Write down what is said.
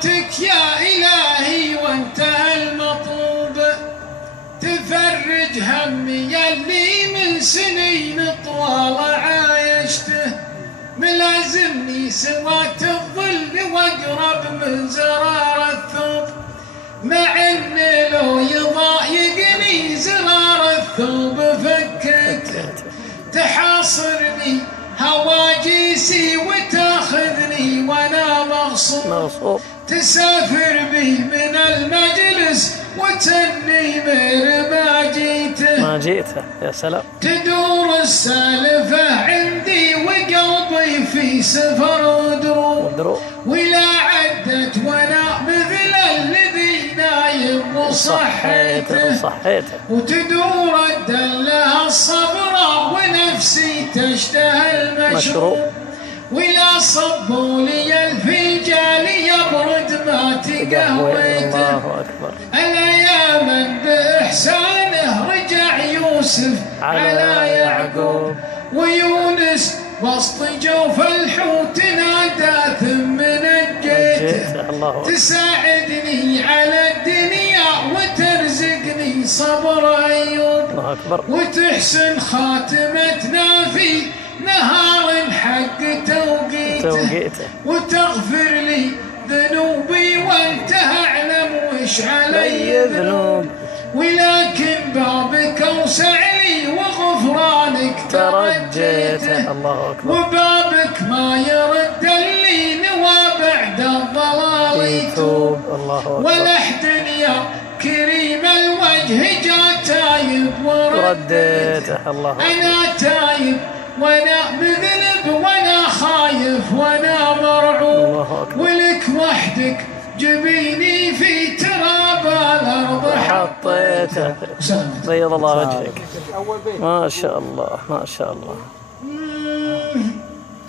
طلبتك يا إلهي وانتهى المطلوب، تفرج همي يلي من سنين طوال عايشته، ملازمني سوات الظل واقرب من زرار الثوب، مع ان لو يضايقني زرار الثوب فكيته، تحاصرني هواجيسي وتاخذني وانا مغصوب، تسافر بي من المجلس وتني مر ما جيته يا سلام، تدور السالفة عندي وقلبي في سفر ودروب، ولا عدت وانا مثل الذي نايم وصحيته، وتدور الدلة الصبرة ونفسي تشتهي المشروب، ولا صبوا لي الفنجان يبرد ما تقهويته، الأيام بإحسانه رجع يوسف على يعقوب، ويونس وسط جوف الحوت نادى ثم نجيته، تساعدني على الدنيا وترزقني صبر أيوب، وتحسن خاتمتنا في نهار حق توقيته، وتغفر لي ذنوبي وانت اعلم وش علي ذنوب، ولكن بابك اوسع لي وغفرانك ترجيته، وبابك ما يرد لي نوى بعد الضلال يتوب، ولحد يا كريم الوجه جا تايب ورديته، انا تايب وانا مذنب وانا خايف وانا مرعوب، ولك وحدك جبيني في تراب الارض حطيته. بيض الله وجهك، ما شاء الله ما شاء الله.